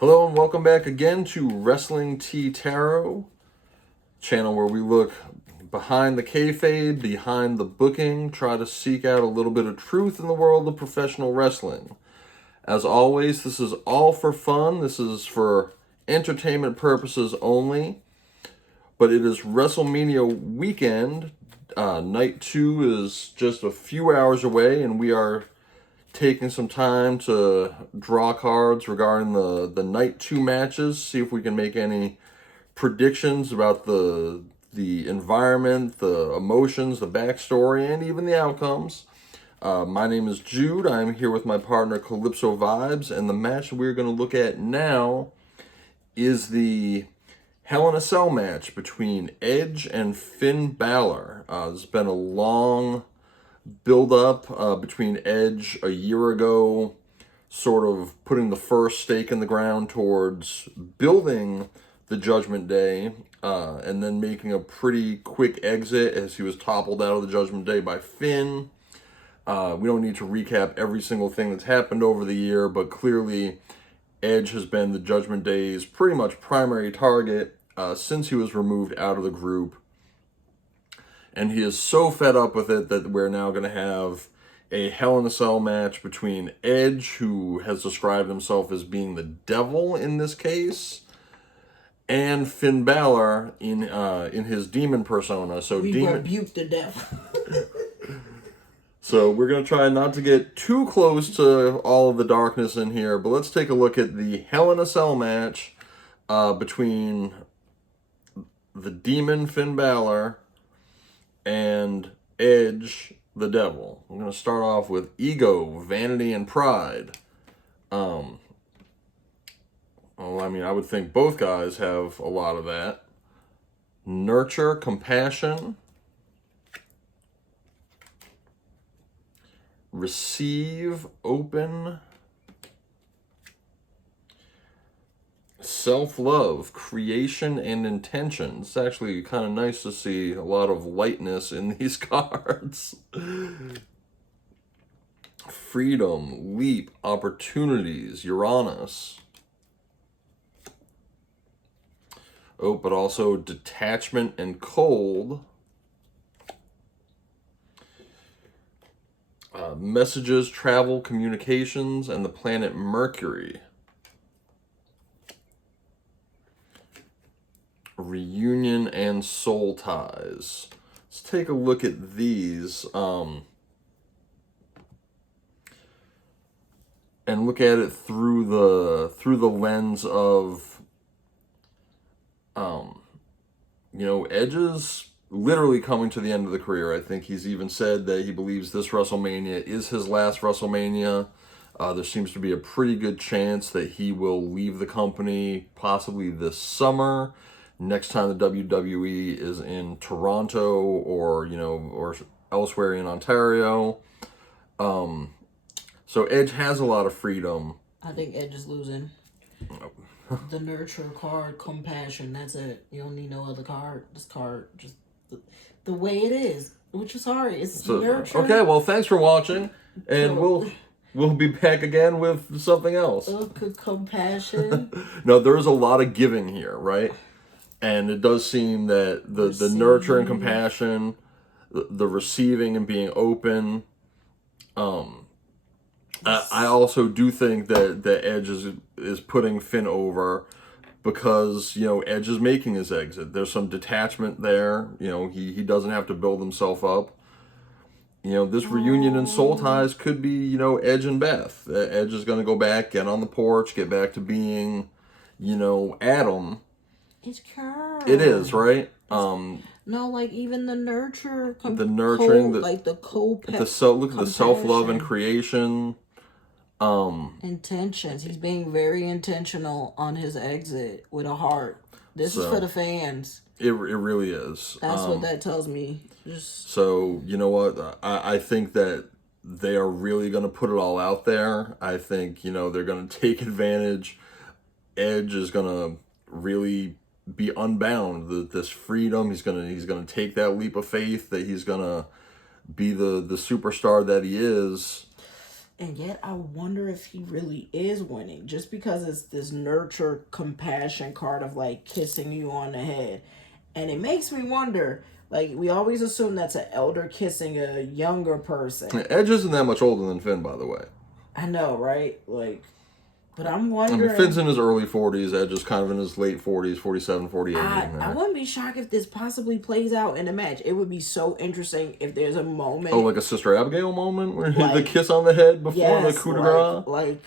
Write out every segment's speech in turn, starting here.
Hello and welcome back again to Wrestling T Tarot, channel where we look behind the kayfabe, behind the booking, try to seek out a little bit of truth in the world of professional wrestling. As always, this is all for fun. This is for entertainment purposes only. But it is WrestleMania weekend. Night 2 is just a few hours away, and we are taking some time to draw cards regarding the night 2 matches, see if we can make any predictions about the environment, the emotions, the backstory, and even the outcomes. My name is Jude. I'm here with my partner Calypso Vibes, and the match we're going to look at now is the Hell in a Cell match between Edge and Finn Balor. There's been a long build-up between Edge a year ago, sort of putting the first stake in the ground towards building the Judgment Day, and then making a pretty quick exit as he was toppled out of the Judgment Day by Finn. We don't need to recap every single thing that's happened over the year, but clearly Edge has been the Judgment Day's pretty much primary target since he was removed out of the group. And he is so fed up with it that we're now going to have a Hell in a Cell match between Edge, who has described himself as being the devil in this case, and Finn Balor in his demon persona. So we rebuke the devil. So we're going to try not to get too close to all of the darkness in here, but let's take a look at the Hell in a Cell match between the demon Finn Balor and Edge, the devil. I'm going to start off with ego, vanity, and pride. Well, I mean, I would think both guys have a lot of that. Nurture, compassion. Receive, open. Self-love, creation, and intention. It's actually kind of nice to see a lot of lightness in these cards. Freedom, leap, opportunities, Uranus. Oh, but also detachment and cold. Messages, travel, communications, and the planet Mercury. Reunion and soul ties. Let's take a look at these and look at it through the lens of Edge's literally coming to the end of the career. I think he's even said that he believes this WrestleMania is his last WrestleMania. There seems to be a pretty good chance that he will leave the company possibly this summer. Next time the WWE is in Toronto or elsewhere in Ontario. So Edge has a lot of freedom. I think Edge is losing. The nurture card, compassion, that's it. You don't need no other card. This card, just the way it is, which is hard. It's nurture. Okay, well, thanks for watching, and we'll be back again with something else. Compassion. No, there is a lot of giving here, right? And it does seem that the nurture and compassion, the receiving and being open. I also do think that Edge is putting Finn over because, Edge is making his exit. There's some detachment there. He doesn't have to build himself up. This reunion and soul ties could be, Edge and Beth. Edge is going to go back, get on the porch, get back to being, Adam. It's curved. It is, right? No, like even the nurture, the nurturing, like the look at the self-love and creation. Intentions. He's being very intentional on his exit with a heart. This is for the fans. It really is. That's what that tells me. So, you know what? I think that they are really going to put it all out there. I think, they're going to take advantage. Edge is going to really be unbound. This freedom, he's going to take that leap of faith that he's going to be the superstar that he is. And yet I wonder if he really is winning. Just because it's this nurture compassion card of like kissing you on the head. And it makes me wonder, like, we always assume that's an elder kissing a younger person. Edge isn't that much older than Finn, by the way. I know, right? Like, but I'm I wondering. mean, Finn's in his early 40s. Edge is kind of in his late 40s, 47, 48. I wouldn't be shocked if this possibly plays out in a match. It would be so interesting if there's a moment. Oh, like a Sister Abigail moment where like, the kiss on the head before the yes, coup de grace? Like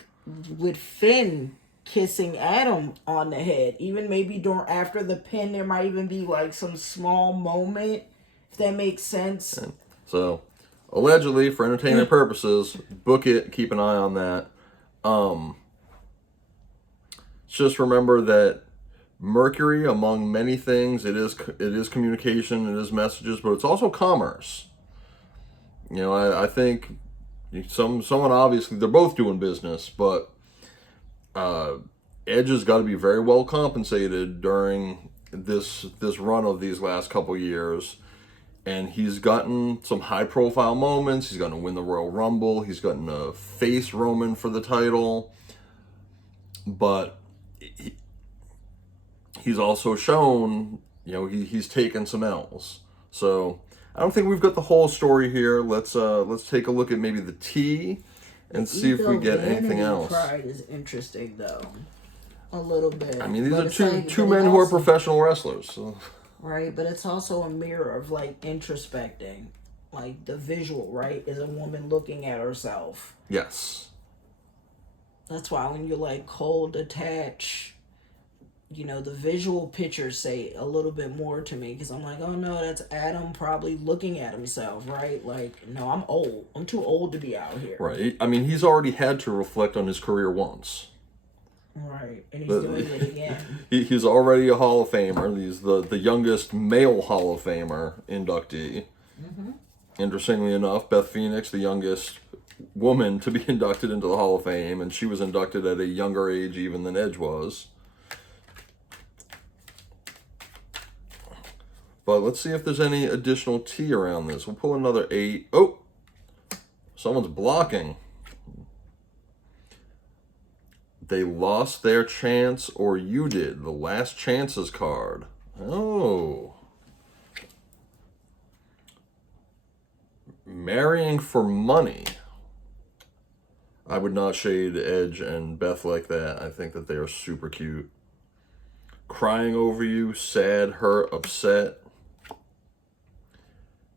with Finn kissing Adam on the head. Even maybe after the pin, there might even be like some small moment, if that makes sense. And so, allegedly, for entertainment purposes, book it, keep an eye on that. Just remember that Mercury, among many things, it is communication, it is messages, but it's also commerce. You know, I think someone obviously, they're both doing business, but Edge has got to be very well compensated during this run of these last couple years. And he's gotten some high-profile moments. He's gotten to win the Royal Rumble. He's gotten to face Roman for the title. But he's also shown, you know, he's taken some L's. So I don't think we've got the whole story here. Let's take a look at maybe the T and see if we get anything else. Pride is interesting though, a little bit. I mean, these are two men who are professional wrestlers. So. Right, but it's also a mirror of like introspecting, like the visual. Right, is a woman looking at herself. Yes. That's why when you're like cold, detached, you know, the visual pictures say a little bit more to me because I'm like, oh no, that's Adam probably looking at himself, right? Like, no, I'm old. I'm too old to be out here. Right. I mean, he's already had to reflect on his career once. Right, and he's doing it again. He's already a Hall of Famer. He's the youngest male Hall of Famer inductee. Mm-hmm. Interestingly enough, Beth Phoenix, the youngest woman to be inducted into the Hall of Fame, and she was inducted at a younger age even than Edge was. But let's see if there's any additional T around this. We'll pull another 8. Oh! Someone's blocking. They lost their chance, or you did. The last chances card. Oh. Marrying for money. I would not shade Edge and Beth like that. I think that they are super cute. Crying over you, sad, hurt, upset.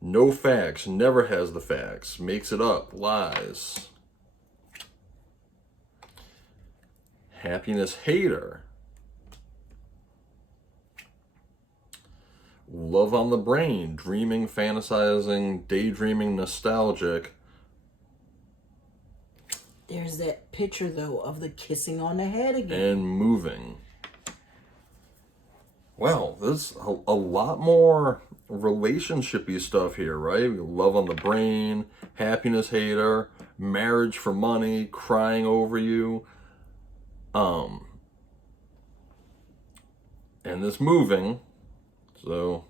No facts, never has the facts. Makes it up, lies. Happiness hater. Love on the brain, dreaming, fantasizing, daydreaming, nostalgic. There's that picture, though, of the kissing on the head again. And moving. Well, there's a lot more relationship-y stuff here, right? Love on the brain, happiness hater, marriage for money, crying over you. And this moving, so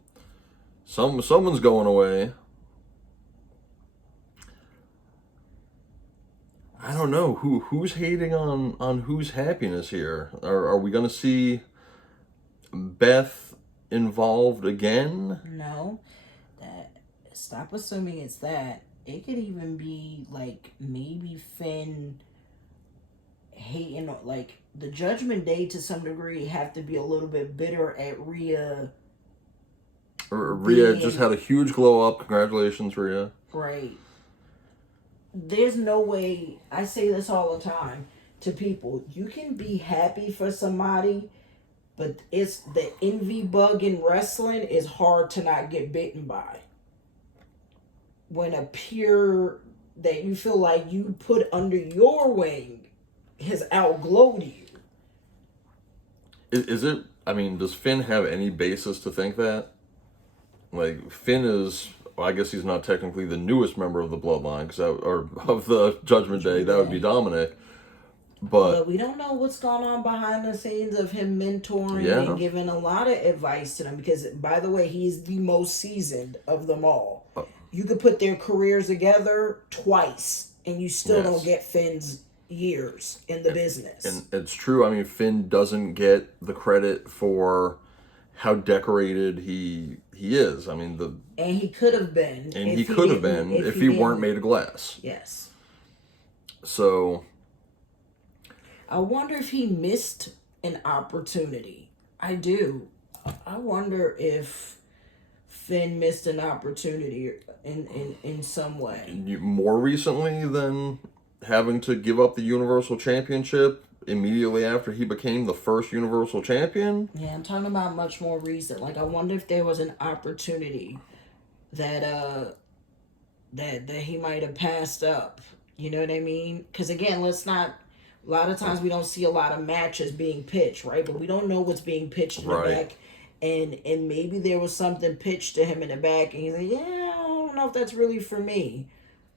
someone's going away. I don't know who's hating on whose happiness here. Are we gonna see Beth involved again? No, stop assuming it's that. It could even be like maybe Finn hating, like the Judgment Day to some degree have to be a little bit bitter at Rhea. Rhea just had a huge glow up. Congratulations, Rhea. Right. There's no way, I say this all the time to people, you can be happy for somebody, but it's the envy bug in wrestling is hard to not get bitten by. When a peer that you feel like you put under your wing has outglowed you. Is it, I mean, does Finn have any basis to think that? Like, Finn is, well, I guess he's not technically the newest member of the Bloodline, or of the Judgment Day. That would be Dominic. But we don't know what's going on behind the scenes of him mentoring and giving a lot of advice to them. Because, by the way, he's the most seasoned of them all. You could put their careers together twice, and you still Yes. don't get Finn's years in the business. And it's true. I mean, Finn doesn't get the credit for how decorated he is. I mean, and he could have been. And he could have been if he weren't made of glass. Yes. So I wonder if he missed an opportunity. I do. I wonder if Finn missed an opportunity in some way. More recently than having to give up the Universal Championship immediately after he became the first Universal Champion? Yeah, I'm talking about much more recent. Like, I wonder if there was an opportunity that that he might have passed up. You know what I mean? Because again, let's not. A lot of times we don't see a lot of matches being pitched, right? But we don't know what's being pitched in the back, and maybe there was something pitched to him in the back, and he's like, yeah, I don't know if that's really for me.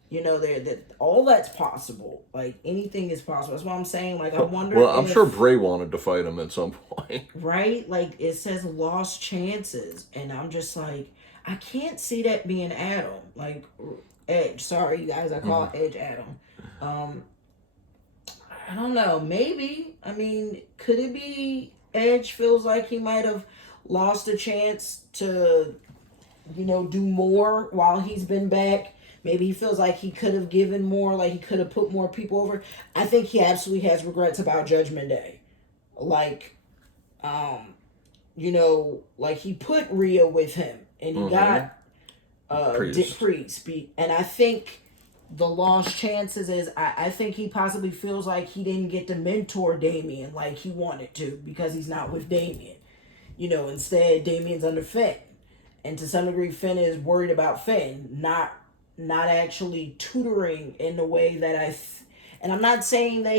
You know, that all that's possible. Like, anything is possible. That's what I'm saying. Like, I wonder. Well, I'm sure Bray wanted to fight him at some point, right? Like, it says lost chances, and I'm just like, I can't see that being Adam. Like, Edge. Sorry, you guys, I call Edge Adam. I don't know. Maybe. I mean, could it be Edge feels like he might have lost a chance to, do more while he's been back? Maybe he feels like he could have given more, like he could have put more people over. I think he absolutely has regrets about Judgment Day. Like, like he put Rhea with him and he got Priest. And I think the lost chances is I think he possibly feels like he didn't get to mentor Damian like he wanted to because he's not with Damian. Instead Damian's under Finn. And to some degree Finn is worried about Finn, not actually tutoring in the way that and I'm not saying that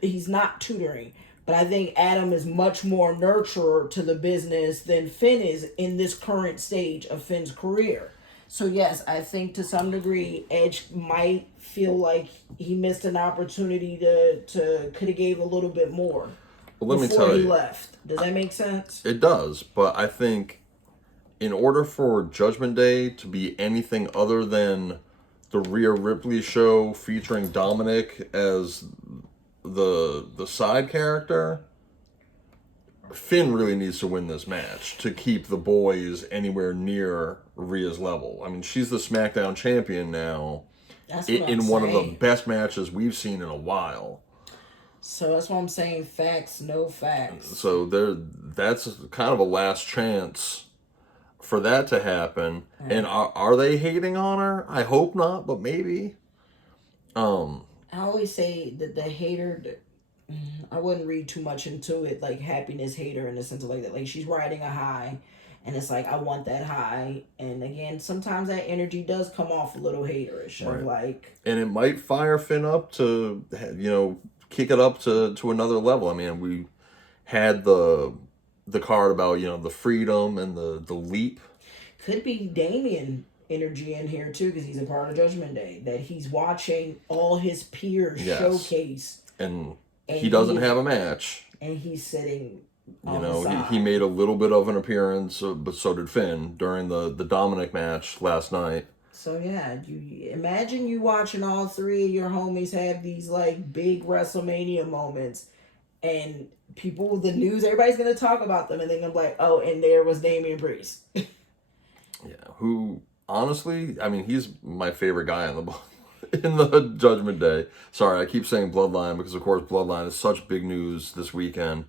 he's not tutoring, but I think Adam is much more nurturer to the business than Finn is in this current stage of Finn's career. So yes, I think to some degree Edge might feel like he missed an opportunity to could have gave a little bit more. Well, let me tell you, he left. Does that make sense? It does, but I think in order for Judgment Day to be anything other than the Rhea Ripley show featuring Dominic as the side character, Finn really needs to win this match to keep the boys anywhere near Rhea's level. I mean, she's the SmackDown champion now in one of the best matches we've seen in a while. So that's what I'm saying. Facts, no facts. So that's kind of a last chance for that to happen. Right. And are they hating on her? I hope not, but maybe. I always say that the hater, I wouldn't read too much into it, like happiness hater in the sense of like that. Like she's riding a high and it's like, I want that high. And again, sometimes that energy does come off a little haterish. Right. Of like, and it might fire Finn up to, kick it up to another level. I mean, we had the card about, the freedom and the leap. Could be Damian energy in here too, because he's a part of Judgment Day, that he's watching all his peers showcase. And he doesn't have a match. And he's sitting he made a little bit of an appearance, but so did Finn during the Dominic match last night. So yeah, you imagine you watching all three of your homies have these like big WrestleMania moments, and people, the news, everybody's gonna talk about them, and they're gonna be like, oh, and there was Damian Priest. Yeah, who honestly, I mean, he's my favorite guy in the Judgment Day. Sorry, I keep saying Bloodline because of course Bloodline is such big news this weekend.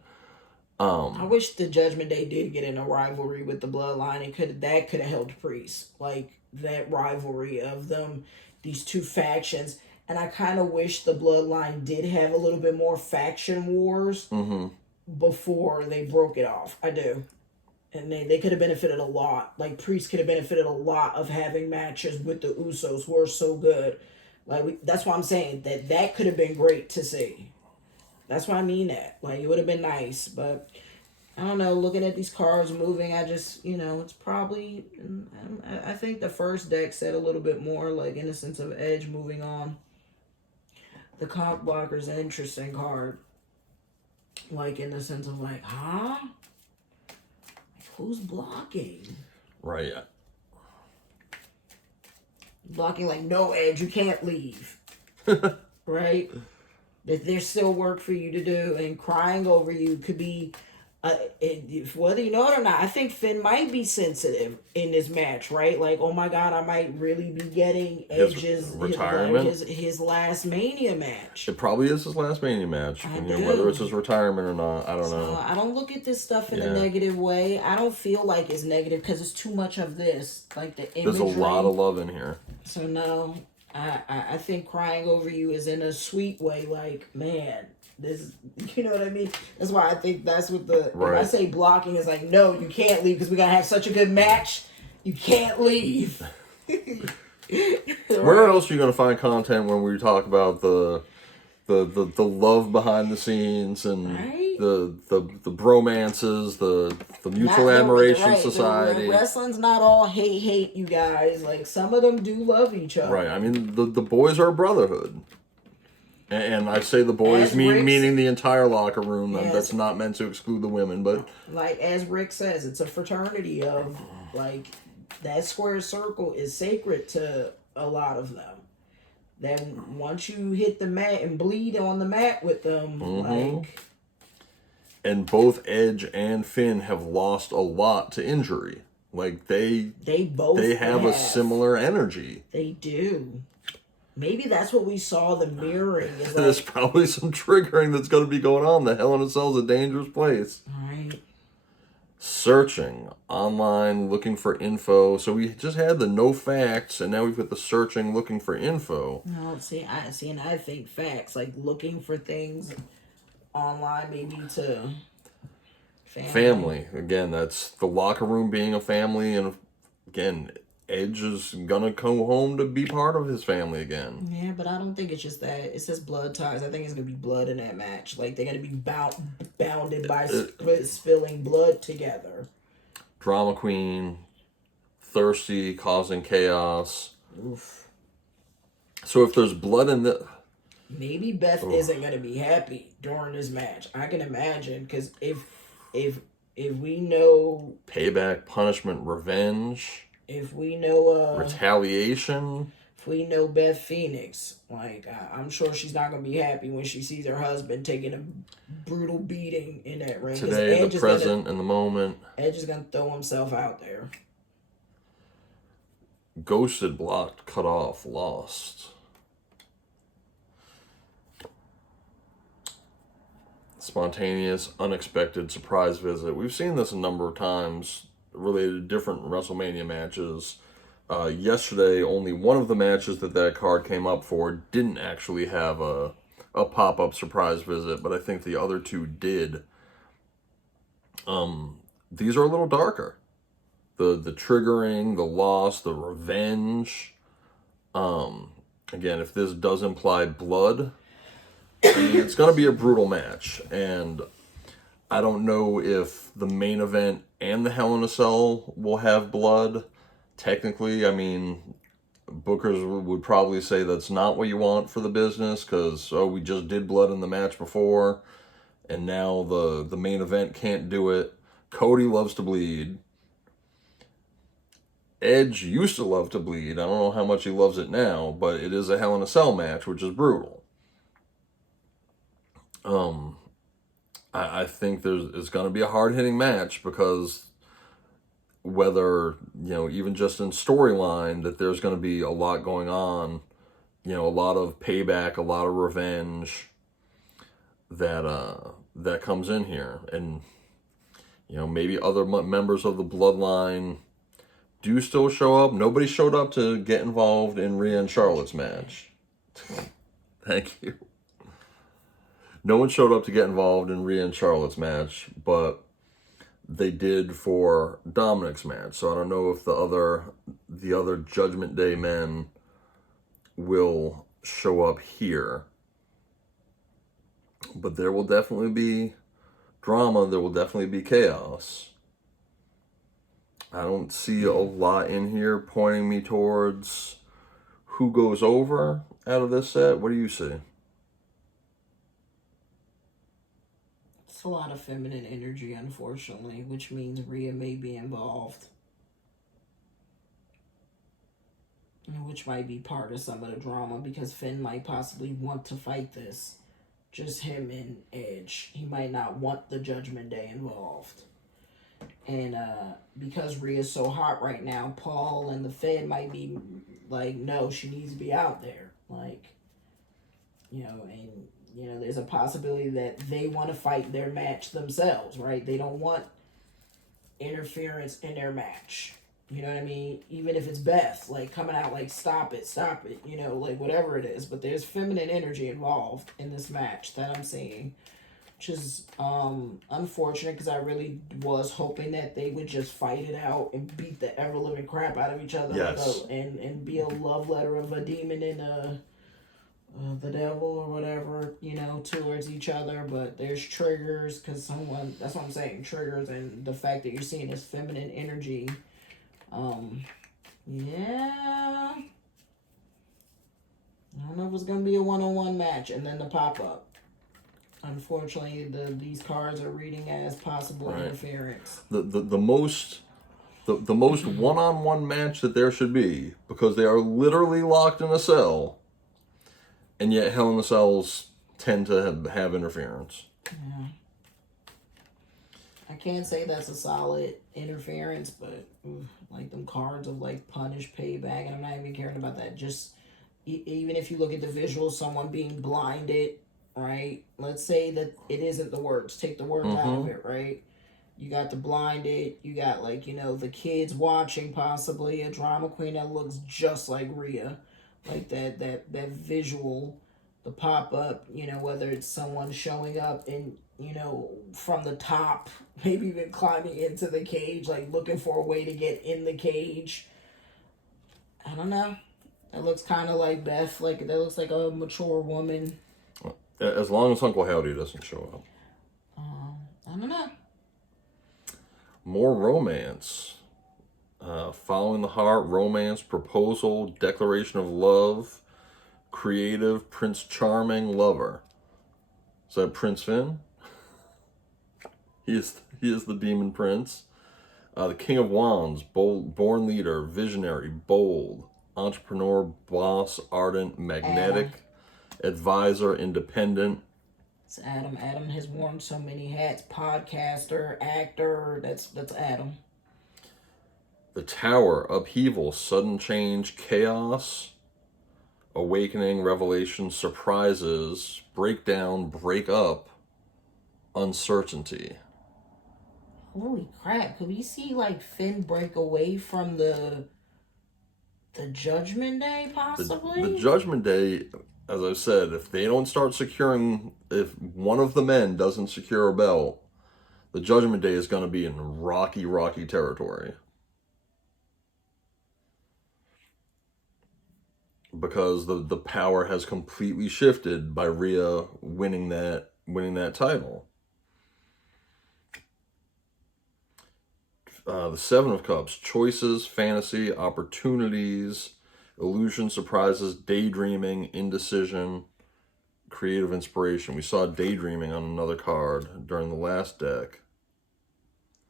I wish the Judgment Day did get in a rivalry with the Bloodline. That could have helped Priest, like that rivalry of them, these two factions. And I kind of wish the Bloodline did have a little bit more faction wars before they broke it off. I do. And they could have benefited a lot. Like, Priest could have benefited a lot of having matches with the Usos who are so good. Like, that's why I'm saying that could have been great to see. That's why I mean that. Like, it would have been nice. But, I don't know, looking at these cards moving, I just, it's probably, I think the first deck said a little bit more, like, in the sense of Edge moving on. The Cock Blocker's an interesting card. Like, in the sense of, like, huh? Who's blocking? Right. Blocking like, no, Edge, you can't leave. right? That there's still work for you to do, and crying over you could be, whether you know it or not. I think Finn might be sensitive in this match, right? Like, oh my God, I might really be getting His retirement. his last Mania match. It probably is his last Mania match. I You know, do. whether it's his retirement or not, I don't know. I don't look at this stuff in a negative way. I don't feel like it's negative because it's too much of this, like the imagery. There's a lot of love in here. So no, I think crying over you is in a sweet way. Like, man, this, you know what I mean? That's why I think that's what the, right. If I say blocking, is like, no, you can't leave because we gotta have such a good match. You can't leave. Where else are you gonna find content when we talk about the love behind the scenes and the bromances, the mutual admiration society? Wrestling's not all hate, you guys. Like, some of them do love each other. Right. I mean, the boys are a brotherhood. And I say the boys meaning the entire locker room. Yes. That's not meant to exclude the women, but like as Rick says, it's a fraternity of, like, that square circle is sacred to a lot of them. Then once you hit the mat and bleed on the mat with them, like. And both Edge and Finn have lost a lot to injury. Like they have a similar energy. They do. Maybe that's what we saw, the mirroring. Is There's probably some triggering that's going to be going on. The Hell in a Cell is a dangerous place. Right. Searching online, looking for info. So we just had the no facts, and now we've got the searching, looking for info. No, and I think facts, like looking for things online, maybe to family. Again, that's the locker room being a family, and again, Edge is gonna come home to be part of his family again. Yeah, but I don't think it's just that. It says blood ties. I think it's gonna be blood in that match. Like, they're gonna be bounded by spilling blood together. Drama queen, thirsty, causing chaos. Oof. So if there's blood in the, maybe Beth isn't gonna be happy during this match. I can imagine, because if we know payback, punishment, revenge. If we know retaliation, if we know Beth Phoenix, like, I'm sure she's not gonna be happy when she sees her husband taking a brutal beating in that ring. Today, the present, and the moment. Edge is gonna throw himself out there. Ghosted, blocked, cut off, lost. Spontaneous, unexpected, surprise visit. We've seen this a number of times related to different WrestleMania matches. Yesterday, only one of the matches that card came up for didn't actually have a pop-up surprise visit, but I think the other two did. These are a little darker. The triggering, the loss, the revenge. Again, if this does imply blood, I mean, it's going to be a brutal match, and I don't know if the main event and the Hell in a Cell will have blood. Technically, I mean, bookers would probably say that's not what you want for the business, because, we just did blood in the match before, and now the main event can't do it. Cody loves to bleed. Edge used to love to bleed. I don't know how much he loves it now, but it is a Hell in a Cell match, which is brutal. I think it's going to be a hard-hitting match, because whether, even just in storyline, that there's going to be a lot going on, a lot of payback, a lot of revenge that comes in here. And, maybe other members of the bloodline do still show up. Nobody showed up to get involved in Rhea and Charlotte's match. Thank you. No one showed up to get involved in Rhea and Charlotte's match, but they did for Dominic's match. So I don't know if the other Judgment Day men will show up here. But there will definitely be drama. There will definitely be chaos. I don't see a lot in here pointing me towards who goes over out of this set. What do you see? It's a lot of feminine energy, unfortunately, which means Rhea may be involved. which might be part of some of the drama because Finn might possibly want to fight this. Just him and Edge. He might not want the Judgment Day involved. And because Rhea's so hot right now, Paul and the Fed might be like, no, she needs to be out there. Like, and there's a possibility that they want to fight their match themselves, right? They don't want interference in their match. You know what I mean? Even if it's Beth, like, coming out like, stop it, like, whatever it is. But there's feminine energy involved in this match that I'm seeing. Which is unfortunate because I really was hoping that they would just fight it out and beat the ever-living crap out of each other. Yes. And be a love letter of a demon and the devil or whatever, towards each other. But there's triggers because that's what I'm saying, triggers, and the fact that you're seeing this feminine energy. Yeah. I don't know if it's going to be a one-on-one match and then the pop-up. Unfortunately, these cards are reading as possible interference. The most one-on-one match that there should be, because they are literally locked in a cell, and yet Hell in the Cells tend to have interference. Yeah. I can't say that's a solid interference, but like them cards of like punish, payback, and I'm not even caring about that. Just even if you look at the visual, someone being blinded. Right? Let's say that it isn't the words. Take the words out of it, right? You got the blinded. You got, like, the kids watching, possibly a drama queen that looks just like Rhea. Like that visual, the pop-up, whether it's someone showing up and, from the top, maybe even climbing into the cage, like looking for a way to get in the cage. I don't know. That looks kind of like Beth. Like, that looks like a mature woman. As long as Uncle Howdy doesn't show up. I don't know. More romance. Following the Heart, romance, proposal, declaration of love, creative, Prince Charming, lover. Is that Prince Finn? He is the demon prince. The King of Wands, bold, born leader, visionary, bold, entrepreneur, boss, ardent, magnetic. Advisor, independent. It's Adam. Adam has worn so many hats. Podcaster, actor. That's Adam. The Tower, upheaval, sudden change, chaos, awakening, revelation, surprises, breakdown, break up, uncertainty. Holy crap. Could we see like Finn break away from the Judgment Day, possibly? The Judgment Day, as I said, if they don't start securing, if one of the men doesn't secure a belt, the Judgment Day is going to be in rocky territory. Because the power has completely shifted by Rhea winning that title. The Seven of Cups, choices, fantasy, opportunities, illusion, surprises, daydreaming, indecision, creative inspiration. We saw daydreaming on another card during the last deck.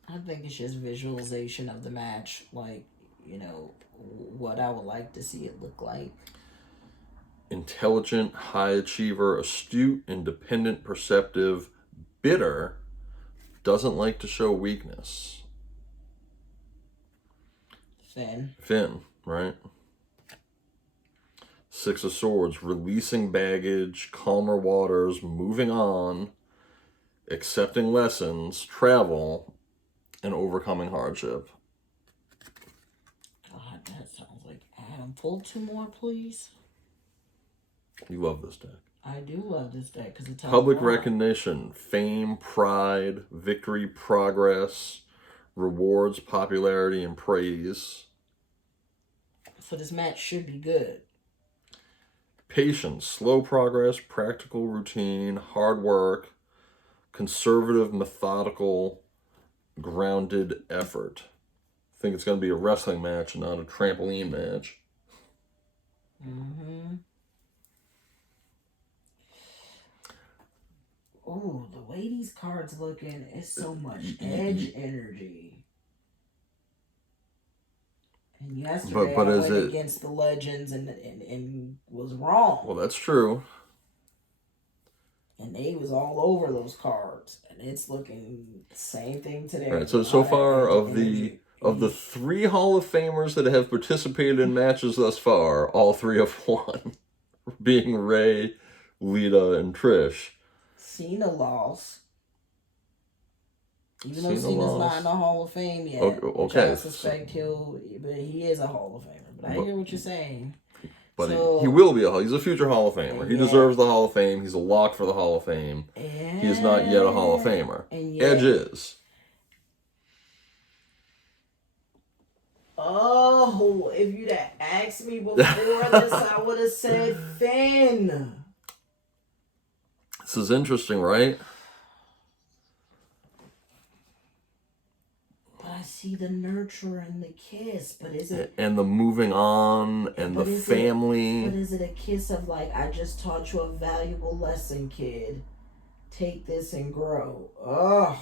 I think it's just visualization of the match, like, what I would like to see it look like. Intelligent, high achiever, astute, independent, perceptive, bitter, doesn't like to show weakness. Finn, right? Six of Swords, releasing baggage, calmer waters, moving on, accepting lessons, travel, and overcoming hardship. God, that sounds like Adam. Pull two more, please. You love this deck. I do love this deck because it's public recognition, fame, pride, victory, progress, rewards, popularity, and praise. So this match should be good. Patience, slow progress, practical routine, hard work, conservative, methodical, grounded effort. I think it's going to be a wrestling match and not a trampoline match. Mm-hmm. Oh, the way these cards looking is so much edge energy. And yesterday but I is went it? against the legends and was wrong. Well, that's true. And they was all over those cards. And it's looking the same thing today. Right. So far of the 3 Hall of Famers that have participated in matches thus far, all 3 have won, being Ray, Lita, and Trish. Cena lost. Even though Cena Cena's lost. not in the Hall of Fame yet. Okay. Which I suspect but he is a Hall of Famer. But I hear what you're saying. But he will be he's a future Hall of Famer. He deserves the Hall of Fame. He's a lock for the Hall of Fame. He is not yet a Hall of Famer. Edge is. Oh, if you'd have asked me before this, I would have said Finn. This is interesting, right? But I see the nurture and the kiss. But is it... And the moving on and the family. But is it a kiss of like, I just taught you a valuable lesson, kid. Take this and grow. Ugh.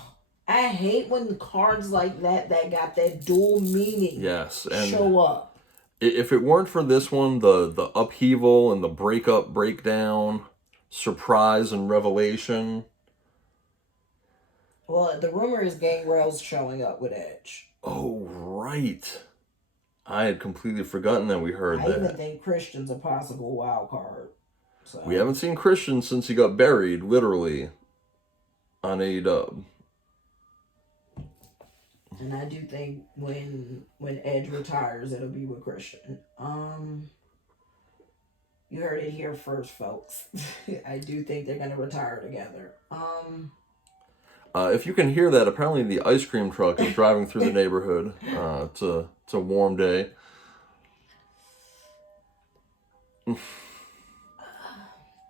I hate when cards like that got that dual meaning show up. If it weren't for this one, the upheaval and the breakdown, surprise and revelation. Well, the rumor is Gangrel's showing up with Edge. Oh, right. I had completely forgotten that we heard that. I even think Christian's a possible wild card. So. We haven't seen Christian since he got buried, literally, on AEW. And I do think when Edge retires, it'll be with Christian. You heard it here first, folks. I do think they're gonna retire together. If you can hear that, apparently the ice cream truck is driving through the neighborhood. It's a warm day.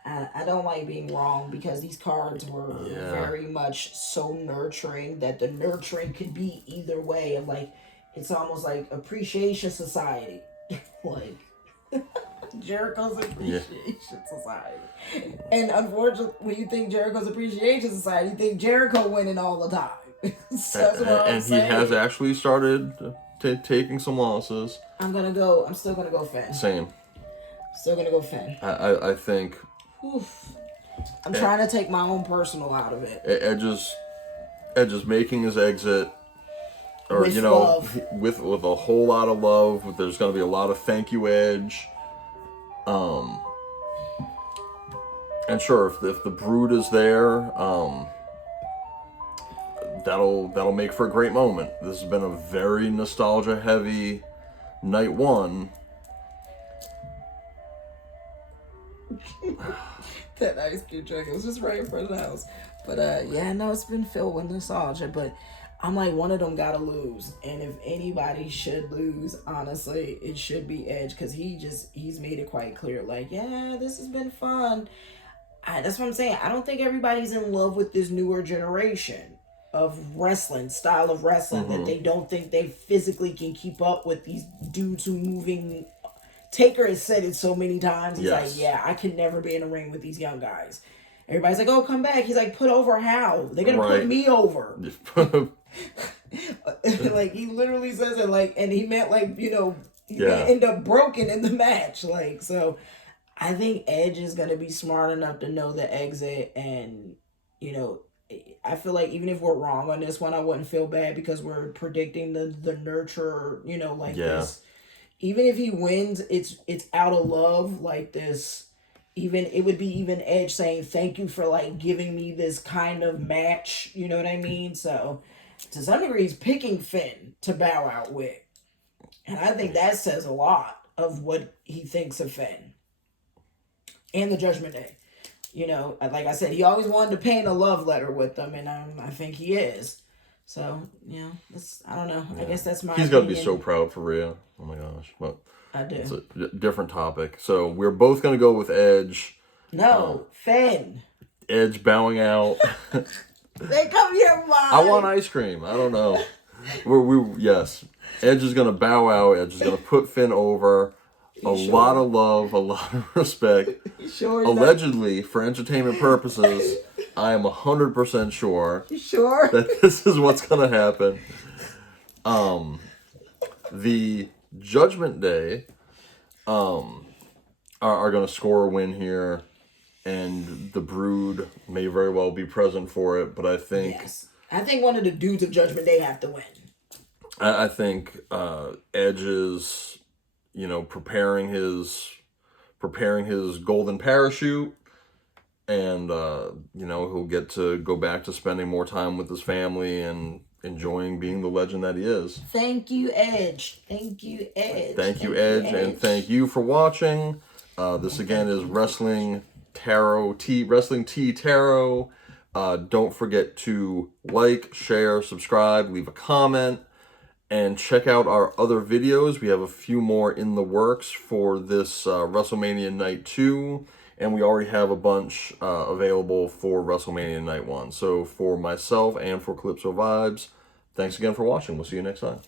I don't like being wrong because these cards were very much so nurturing that the nurturing could be either way. Of like, it's almost like Appreciation Society, like Jericho's Appreciation Society. And unfortunately, when you think Jericho's Appreciation Society, you think Jericho winning all the time. And he has actually started taking some losses. I'm still gonna go Finn. Same. Still gonna go Finn. I think. Oof. I'm trying to take my own personal out of it. Edge is making his exit, or with love. with a whole lot of love. There's going to be a lot of thank you, Edge. And sure, if the Brood is there, that'll make for a great moment. This has been a very nostalgia heavy night one. That ice cream truck, it was just right in front of the house. But no, it's been filled with nostalgia. But I'm like, one of them gotta lose. And if anybody should lose, honestly, it should be Edge, because he's made it quite clear. Like, yeah, this has been fun. That's what I'm saying. I don't think everybody's in love with this newer generation of style of wrestling, that they don't think they physically can keep up with these dudes who moving. Taker has said it so many times. He's like, yeah, I can never be in a ring with these young guys. Everybody's like, oh, come back. He's like, put over how? They're going to put me over. Like, he literally says it, like, and he meant, like, he's going to end up broken in the match. Like, so I think Edge is going to be smart enough to know the exit. And, I feel like even if we're wrong on this one, I wouldn't feel bad, because we're predicting the nurture, this. Even if he wins, it's out of love, like this. Even it would be even Edge saying thank you for like giving me this kind of match. You know what I mean? So to some degree, he's picking Finn to bow out with, and I think that says a lot of what he thinks of Finn and the Judgment Day. Like I said, he always wanted to paint a love letter with them, and I think he is. So, I don't know. Yeah. I guess that's my He's got to be so proud for Rhea. Oh my gosh. But I do. It's a different topic. So, we're both going to go with Edge. No, Finn. Edge bowing out. They come here, Mom. I want ice cream. I don't know. Yes. Edge is going to bow out. Edge is going to put Finn over. Lot of love, a lot of respect. Allegedly, for entertainment purposes, I am 100% sure. You sure? That this is what's going to happen. The Judgment Day are going to score a win here, and the Brood may very well be present for it. But I think I think one of the dudes of Judgment Day have to win. I think Edge is, preparing his golden parachute, and he'll get to go back to spending more time with his family and enjoying being the legend that he is. Thank you, Edge. Thank you, Edge. Thank you, Edge, and thank you for watching. This again is Wrestling Tea Tarot. Don't forget to like, share, subscribe, leave a comment, and check out our other videos. We have a few more in the works for this WrestleMania Night 2, and we already have a bunch available for WrestleMania Night 1. So for myself and for Calypso Vibes, thanks again for watching. We'll see you next time.